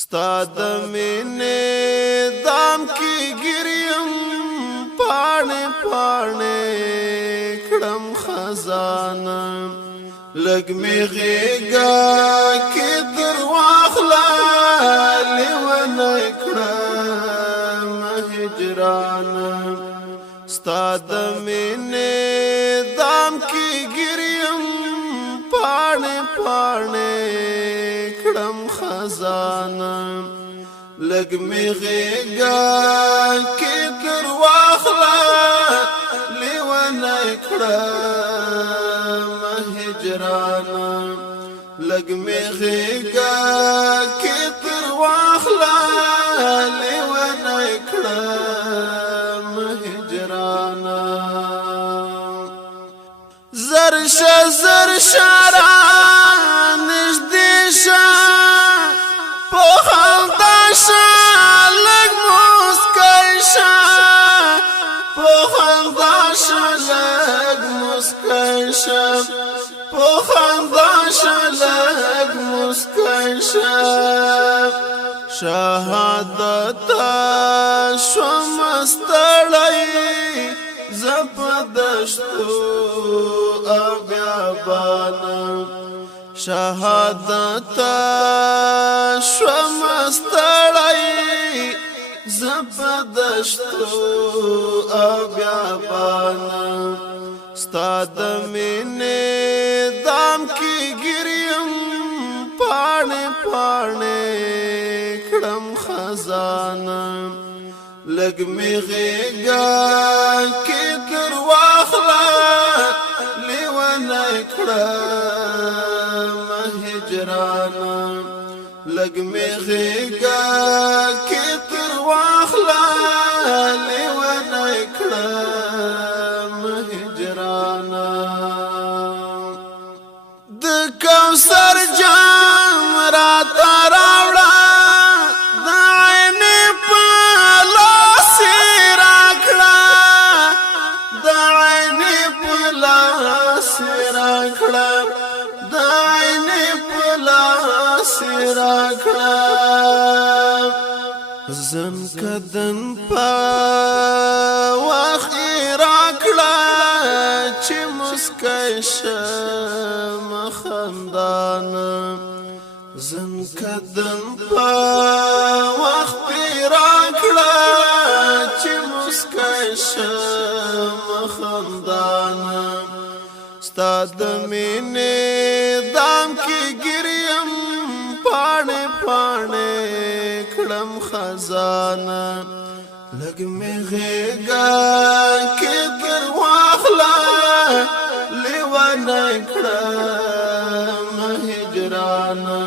ستا د مینې دام کې ګریم پاڼې پاڼې کړم خزانه لږ مې غېږه کې در واخله لیونی کړم هجرانه ستا د مینې دام کې ګریم پاڼې پاڼې کړم خزانه لږ مې غېږه کې در واخله لیونی کړم هجرانه لږ مې غېږه کې در واخله لیونی کړم هجرانه زرشه را نږدې شه په خندا شه لږ مسکی شه په خندا شه لږ مسکی شه په خندا شه لږ مسکی شه شهادت شوم ستړی زه په دشتو او بیابانه شهادت شوم ستړی زه په دشتو او بیابانه ستا د مینې دام کې ګریم پاڼې پاڼې کړم خزانه لږ مې غېږه کې در واخله لیونی کړم هجرانه لږ مې غېږه کې در واخله لیونی کړم هجرانه د کوثر جام راته راوړه زن کدن پا وخی راکڑا چی مسکی شم خندانا زن کدن پا وخی راکڑا چی مسکی شم خندانا ستا د مینې دام کې ګریم پاڼې پاڼې کړم خزانه لږ مې غېږه کې در واخله لیونی کړم هجرانه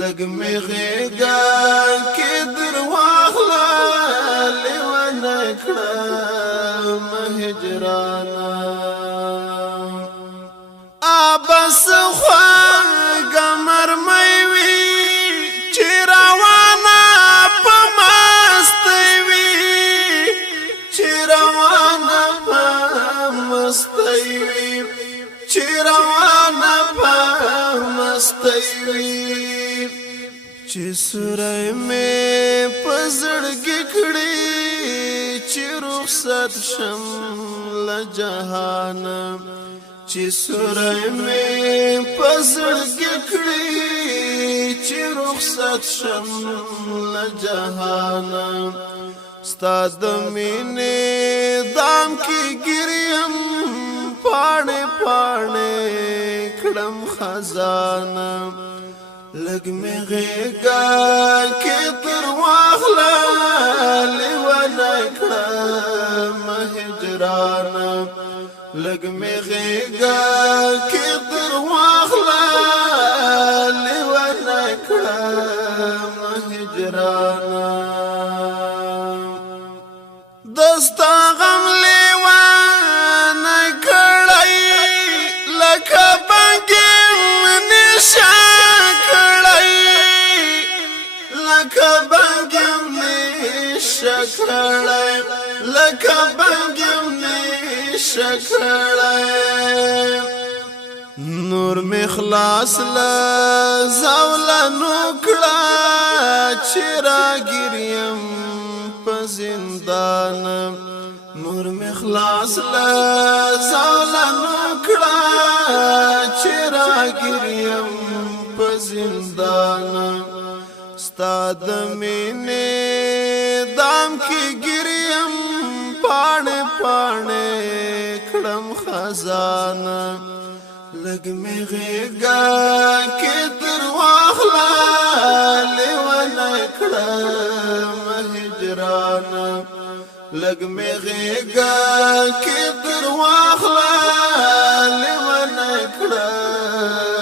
لږ مې غېږه کې در واخله لیونی کړم هجرانه بس خواږه مرمۍ وي چې روانه په مستۍ وي چې روانه په مستۍ وي چې روانه په مستۍ وي چې سوری مې په زړګي کړي چې رخصت شم له جهانه چې سوری مې په زړګي کړي چې رخصت شم له جهانه ستا د مینې دام کې ګریم پاڼې پاڼې کړم خزانه لږ مې غېږه کې در واخله لیونی کړم هجرانه لږ مې غېږه کې در واخله لیونی کړم هجرانه دستا غم لیونی کړی لکه بنګم نشه کړی لکه بنګم نشه کړی لکه بنګم نشه کړی نور می خلاص لا زول نو کړه چراګریم په زندان نور مخلاص لا زولنو کړه چراګریم په زندان ستاد مینه دام کی ګریم پاڼه پاڼه کړم خزانه لګ می غېږه کې در واخلا لیونه کړم هجران لګ می غېږه کې در واخلا لیونه کړم